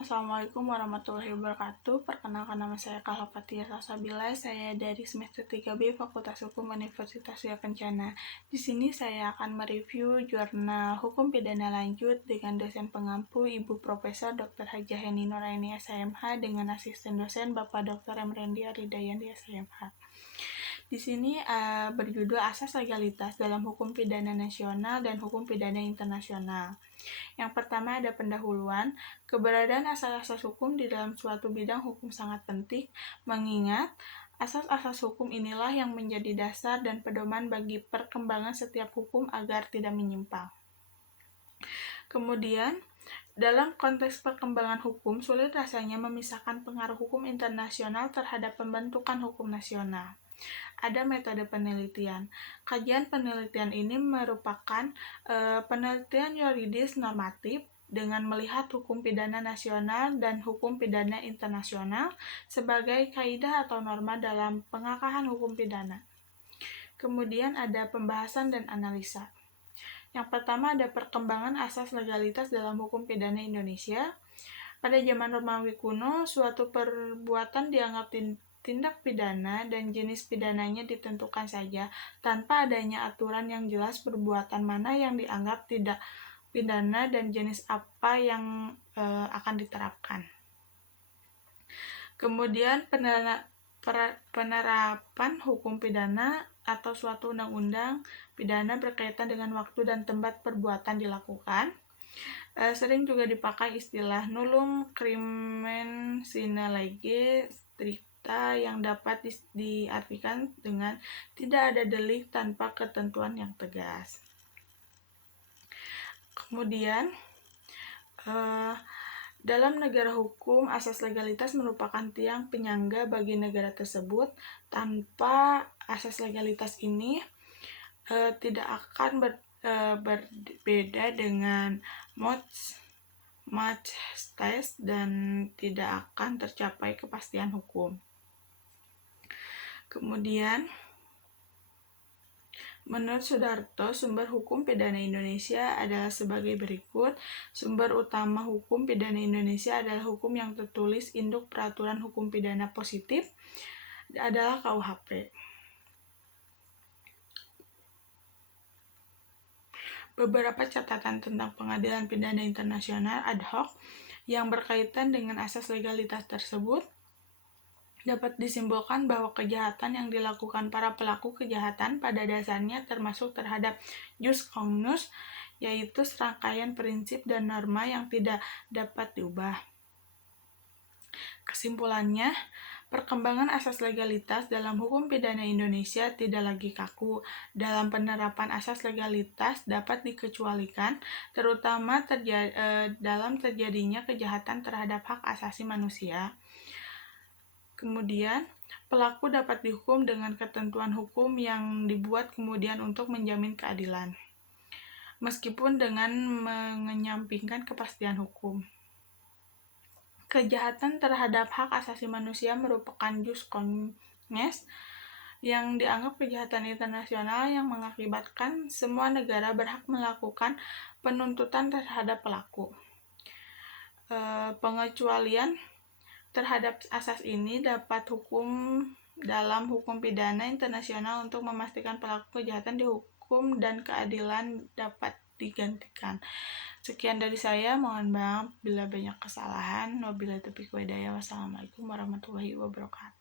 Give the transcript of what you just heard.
Assalamualaikum warahmatullahi wabarakatuh. Perkenalkan, nama saya Kalfatia Salsabila. Saya dari semester 3B Fakultas Hukum Universitas Widya Kencana. Di sini saya akan mereview jurnal Hukum Pidana Lanjut dengan dosen pengampu Ibu Profesor Dr. Hajah Heni Nuraini SMH dengan asisten dosen Bapak Dr. Emrendi Aridayanti SMH. Di sini berjudul Asas Legalitas dalam Hukum Pidana Nasional dan Hukum Pidana Internasional. Yang pertama ada pendahuluan. Keberadaan asas-asas hukum di dalam suatu bidang hukum sangat penting, mengingat asas-asas hukum inilah yang menjadi dasar dan pedoman bagi perkembangan setiap hukum agar tidak menyimpang. Kemudian, dalam konteks perkembangan hukum, sulit rasanya memisahkan pengaruh hukum internasional terhadap pembentukan hukum nasional. Ada metode penelitian. Kajian penelitian ini merupakan penelitian yuridis normatif dengan melihat hukum pidana nasional dan hukum pidana internasional sebagai kaidah atau norma dalam pengakahan hukum pidana. Kemudian ada pembahasan dan analisa. Yang pertama ada perkembangan asas legalitas dalam hukum pidana Indonesia. Pada zaman Romawi kuno, suatu perbuatan dianggap tindak pidana dan jenis pidananya ditentukan saja, tanpa adanya aturan yang jelas perbuatan mana yang dianggap tidak pidana dan jenis apa yang akan diterapkan. Kemudian penerapan hukum pidana atau suatu undang-undang pidana berkaitan dengan waktu dan tempat perbuatan dilakukan. Sering juga dipakai istilah nullum crimen sine lege stricta yang dapat diartikan dengan tidak ada delik tanpa ketentuan yang tegas. Kemudian, dalam negara hukum, asas legalitas merupakan tiang penyangga bagi negara tersebut. Tanpa asas legalitas ini, tidak akan berbeda dengan match test dan tidak akan tercapai kepastian hukum. Kemudian, menurut Sudarto, sumber hukum pidana Indonesia adalah sebagai berikut. Sumber utama hukum pidana Indonesia adalah hukum yang tertulis induk peraturan hukum pidana positif adalah KUHP. Beberapa catatan tentang pengadilan pidana internasional ad hoc yang berkaitan dengan asas legalitas tersebut dapat disimpulkan bahwa kejahatan yang dilakukan para pelaku kejahatan pada dasarnya termasuk terhadap jus cognus, yaitu serangkaian prinsip dan norma yang tidak dapat diubah. Kesimpulannya, perkembangan asas legalitas dalam hukum pidana Indonesia tidak lagi kaku. Dalam penerapan asas legalitas dapat dikecualikan, terutama dalam terjadinya kejahatan terhadap hak asasi manusia. Kemudian, pelaku dapat dihukum dengan ketentuan hukum yang dibuat kemudian untuk menjamin keadilan, meskipun dengan mengenyampingkan kepastian hukum. Kejahatan terhadap hak asasi manusia merupakan jus cogens yang dianggap kejahatan internasional yang mengakibatkan semua negara berhak melakukan penuntutan terhadap pelaku. Pengecualian terhadap asas ini dapat dalam hukum pidana internasional untuk memastikan pelaku kejahatan dihukum dan keadilan dapat digantikan. Sekian dari saya, mohon maaf bila banyak kesalahan. Wabillahi taufiq wal hidayah. Wassalamualaikum warahmatullahi wabarakatuh.